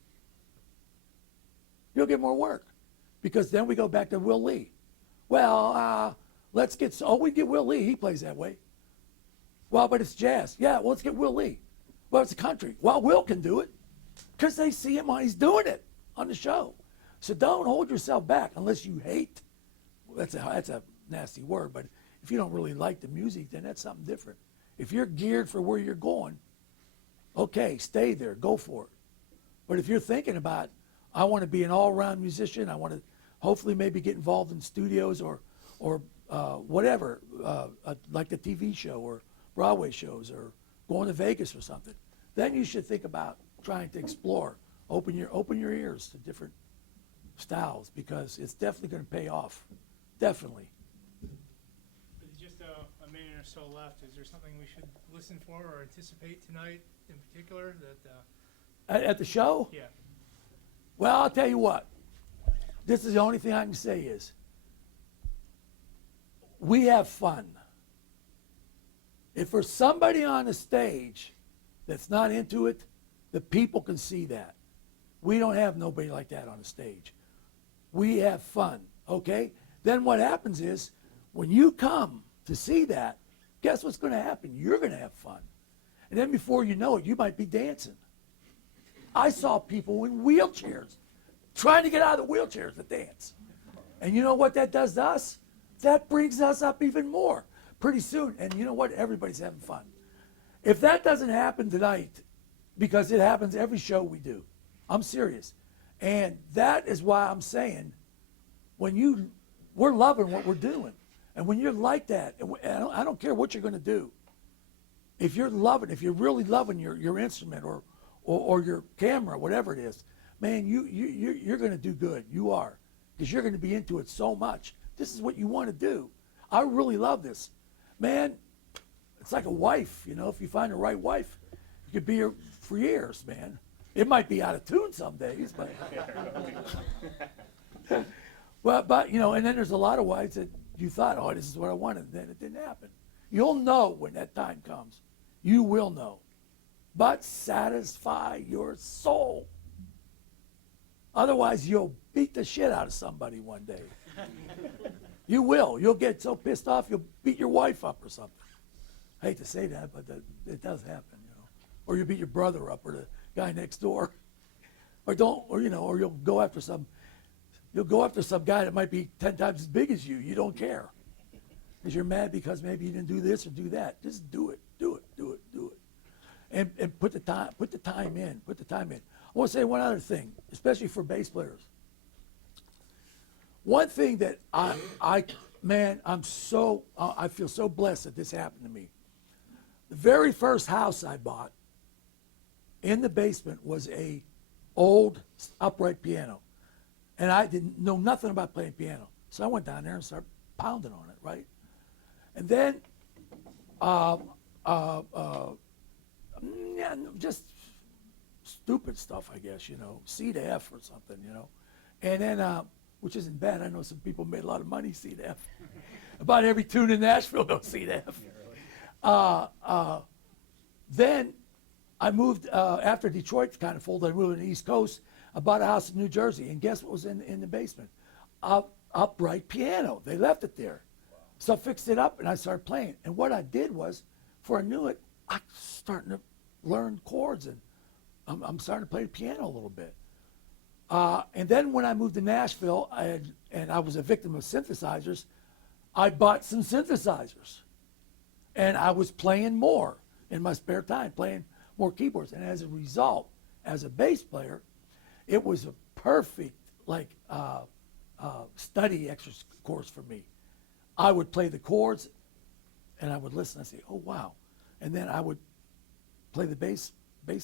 You'll get more work, because then we go back to Will Lee. Well, we get Will Lee. He plays that way. Well, but it's jazz. Yeah, well, let's get Will Lee. Well, it's country. Well, Will can do it because they see him while he's doing it on the show. So don't hold yourself back unless you hate. That's a nasty word, but if you don't really like the music, then that's something different. If you're geared for where you're going, okay, stay there, go for it. But if you're thinking about, I want to be an all-around musician, I want to hopefully maybe get involved in studios or whatever, like the TV show or Broadway shows or going to Vegas or something, then you should think about trying to explore, open your ears to different styles, because it's definitely going to pay off, definitely. With just a minute or so left, is there something we should listen for or anticipate tonight in particular that? At the show? Yeah. Well, I'll tell you what. This is the only thing I can say is we have fun. If there's somebody on the stage that's not into it, the people can see that. We don't have nobody like that on the stage. We have fun, okay? Then what happens is, when you come to see that, guess what's going to happen? You're going to have fun. And then before you know it, you might be dancing. I saw people in wheelchairs trying to get out of the wheelchairs to dance. And you know what that does to us? That brings us up even more pretty soon. And you know what? Everybody's having fun. If that doesn't happen tonight, because it happens every show we do, I'm serious. And that is why I'm saying, we're loving what we're doing. And when you're like that, and I don't care what you're going to do, if you're really loving your instrument or your camera, whatever it is, man, you're going to do good. You are, because you're going to be into it so much. This is what you want to do. I really love this. Man, it's like a wife, you know. If you find the right wife, you could be her for years, man. It might be out of tune some days, but but you know, and then there's a lot of wives that you thought, oh, this is what I wanted, and then it didn't happen. You'll know when that time comes. You will know. But satisfy your soul. Otherwise, you'll beat the shit out of somebody one day. You will. You'll get so pissed off, you'll beat your wife up or something. I hate to say that, but it does happen, you know. Or you beat your brother up or the guy next door. Or you'll go after some guy that might be 10 times as big as you. You don't care. Because you're mad because maybe you didn't do this or do that. Just do it. And put the time in. want to say one other thing, especially for bass players. One thing that man, I feel so blessed that this happened to me. The very first house I bought in the basement was a old upright piano. And I didn't know nothing about playing piano. So I went down there and started pounding on it, right? And then, just stupid stuff, I guess, C to F or something, And then, which isn't bad. I know some people made a lot of money C to F. About every tune in Nashville goes C to F. Then I moved, after Detroit kind of folded, I moved to the East Coast. I bought a house in New Jersey, and guess what was in the basement? Upright piano. They left it there. So I fixed it up, and I started playing. And what I did was, before I knew it, I was starting to learn chords, and I'm starting to play the piano a little bit. And then when I moved to Nashville, and I was a victim of synthesizers, I bought some synthesizers. And I was playing more in my spare time, playing more keyboards. And as a result, as a bass player, it was a perfect study exercise course for me. I would play the chords, and I would listen and say, oh, wow. And then I would play the bass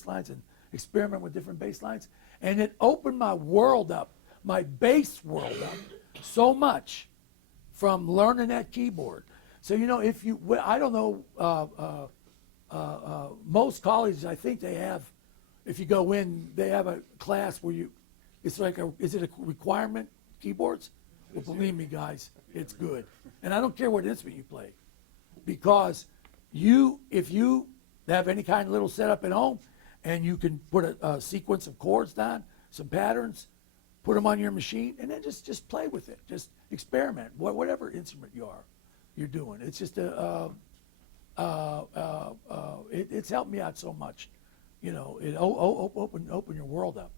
lines and experiment with different bass lines. And it opened my world up, my bass world up, so much from learning that keyboard. So, I don't know, most colleges, I think they have, if you go in, they have a class where is it a requirement, keyboards? Well, believe me, guys, it's good. And I don't care what instrument you play, because if you have any kind of little setup at home, and you can put a sequence of chords down, some patterns, put them on your machine, and then just play with it. Just experiment, whatever instrument you're doing. It's just it's helped me out so much. It open your world up.